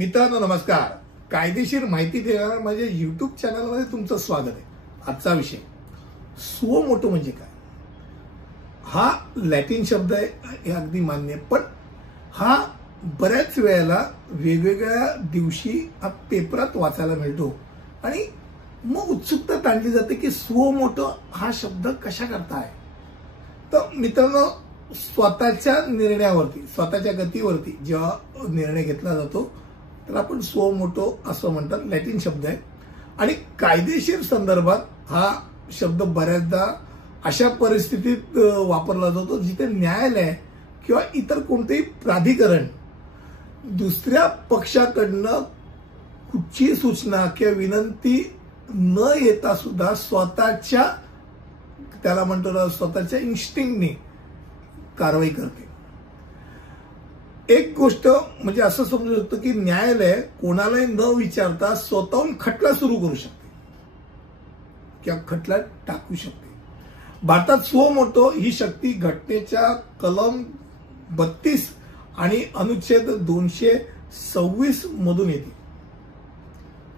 मित्रांनो नमस्कार. कायदेशीर माहिती देणाऱ्या माझ्या YouTube चॅनलमध्ये तुमचं स्वागत आहे. आजचा विषय सुओ मोटो म्हणजे काय. हा लॅटिन शब्द आहे, हे अगदी मान्य, पण हा बऱ्याच वेळेला वेगवेगळ्या दिवशी पेपरात वाचायला मिळतो आणि मग उत्सुकता ताणली जाते की सुओ मोटो हा शब्द कशा करता आहे. तर मित्रांनो, स्वतःच्या निर्णयावरती, स्वतःच्या गतीवरती जेव्हा निर्णय घेतला जातो तर आपण सुओ मोटो असं म्हणतात. लॅटिन शब्द आहे आणि कायदेशीर संदर्भात हा शब्द बऱ्याचदा अशा परिस्थितीत वापरला जातो जिथे न्यायालय किंवा इतर कोणतेही प्राधिकरण दुसऱ्या पक्षाकडनं कुठची सूचना किंवा विनंती न येता सुद्धा स्वतःच्या, त्याला म्हणतो ना, स्वतःच्या इन्स्टिंक्टने कारवाई करते. एक गोष्ट म्हणजे असं समजू शकतो की न्यायालय कोणालाही न विचारता स्वतःहून खटला सुरू करू शकते किंवा खटला टाकू शकते. भारतात सुओ मोटो ही शक्ती घटनेच्या कलम 32 आणि अनुच्छेद 226 मधून येते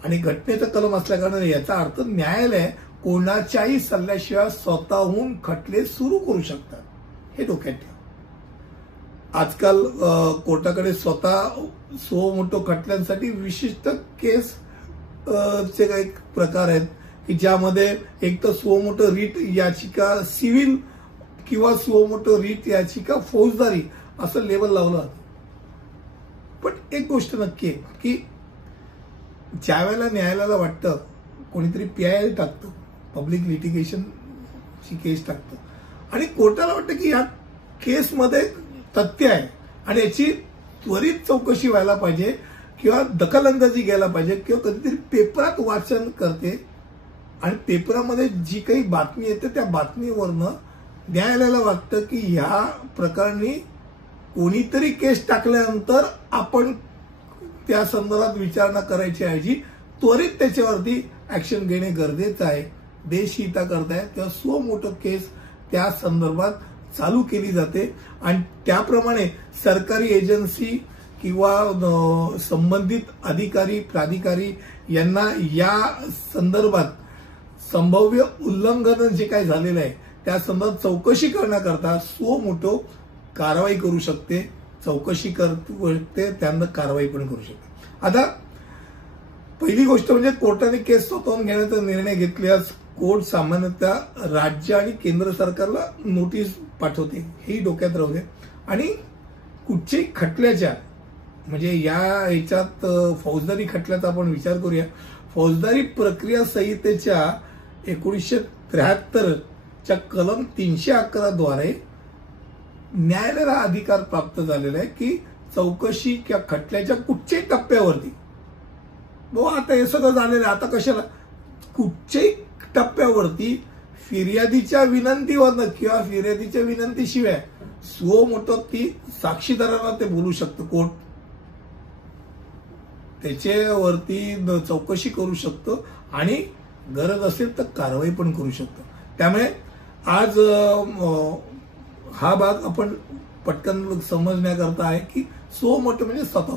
आणि घटनेचा कलम असल्याकारणाने याचा अर्थ न्यायालय कोणाच्याही सल्ल्याशिवाय स्वतःहून खटले सुरू करू शकतात. हे डोक्यात ठेवा. आजकाल कोर्टाकडे स्वतः सुओ मोटो खटल्यांसाठी विशिष्ट केस चे काही प्रकार आहेत की ज्यामध्ये एक तर सुओ मोटो रीट याचिका सिव्हिल किंवा सुओ मोटो रीट याचिका फौजदारी असं लेबल लावलं जातं. पण एक गोष्ट नक्की आहे की ज्या वेळेला न्यायालयाला वाटतं कोणीतरी PI टाकतं, पब्लिक लिटिगेशन ची केस टाकतं आणि कोर्टाला वाटतं की या केसमध्ये तथ्य आहे आणि याची त्वरित चौकशी व्हायला पाहिजे किंवा दखलंदाजी घ्यायला पाहिजे किंवा कधीतरी पेपरात वाचन करते आणि पेपरामध्ये जी काही बातमी येते त्या बातमीवरनं न्यायालयाला वाटतं की ह्या प्रकरणी कोणीतरी केस टाकल्यानंतर आपण त्या संदर्भात विचारणा करायची ऐवजी त्वरित त्याच्यावरती ऍक्शन घेणे गरजेचं आहे. देशहिताकरता आहे तेव्हा सुओ मोटो केस त्या संदर्भात चालू केली जाते आणि त्याप्रमाणे सरकारी एजन्सी किंवा संबंधित अधिकारी प्राधिकारी यांना या संदर्भात संभाव्य उल्लंघन जे काही झालेलं आहे त्या संदर्भात चौकशी करण्याकरता सुओ मोटो कारवाई करू शकते, चौकशी करते, त्यांना कारवाई पण करू शकते. आता पहिली गोष्ट म्हणजे कोर्टाने केस स्वतःहून घेण्याचा निर्णय घेतल्यास कोर्ट सामान्यतः राज्य आणि केंद्र सरकारला नोटीस पाठवते, हे डोक्यात राहू दे. आणि कुठच्याही खटल्याच्या म्हणजे या ह्याच्यात फौजदारी खटल्याचा आपण विचार करूया. फौजदारी प्रक्रिया संहितेच्या 1973 च्या कलम 311 द्वारे न्यायालयाला अधिकार प्राप्त झालेला आहे की चौकशी किंवा खटल्याच्या कुठच्याही टप्प्यावरती, आता हे सगळं झालेलं आहे, आता कशाला, कुठच्याही टप्प्यावरती फिर्यादीच्या विनंतीवरनं किंवा फिर्यादीच्या विनंतीशिवाय सुओ मोटो ती साक्षीदारांना ते बोलू शकतं. कोर्ट त्याच्यावरती चौकशी करू शकतो आणि गरज असेल तर कारवाई पण करू शकतो. त्यामुळे आज हा भाग आपण पटकन समजण्याकरता आहे की सुओ मोटो म्हणजे स्वतः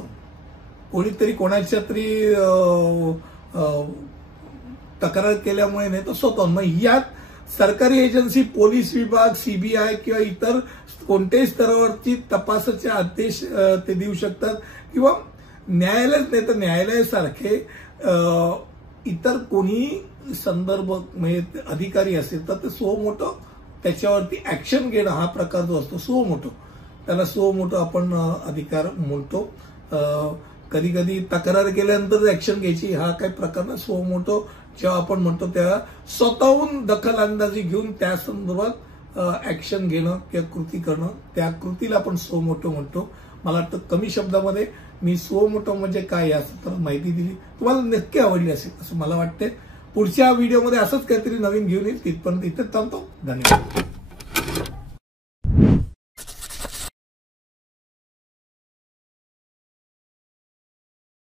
कोणीतरी कोणाच्या तरी तक्रार केल्यामुळे नाही तर स्वतः. मग यात सरकारी एजन्सी, पोलीस विभाग, CBI किंवा इतर कोणत्याही स्तरावरती तपासाचे आदेश ते देऊ शकतात किंवा न्यायालयच नाही तर न्यायालयासारखे इतर कोणी संदर्भ म्हणजे अधिकारी असेल तर ते सुओ मोटो त्याच्यावरती ऍक्शन घेणं हा प्रकार जो असतो सुओ मोटो, त्याला सुओ मोटो आपण अधिकार म्हणतो. कधी कधी तक्रार केल्यानंतर ऍक्शन घ्यायची हा काही प्रकार नाही. सुओ मोटो जेव्हा आपण म्हणतो तेव्हा स्वतःहून दखल अंदाजी घेऊन त्या संदर्भात ऍक्शन घेणं किंवा कृती करणं, त्या कृतीला आपण सुओ मोटो म्हणतो. मला वाटतं कमी शब्दामध्ये मी सुओ मोटो म्हणजे काय याची माहिती दिली, तुम्हाला नक्की आवडली असेल असं मला वाटतंय. पुढच्या व्हिडिओमध्ये असंच काहीतरी नवीन घेऊन येईल. तिथपर्यंत इथेच थांबतो. धन्यवाद.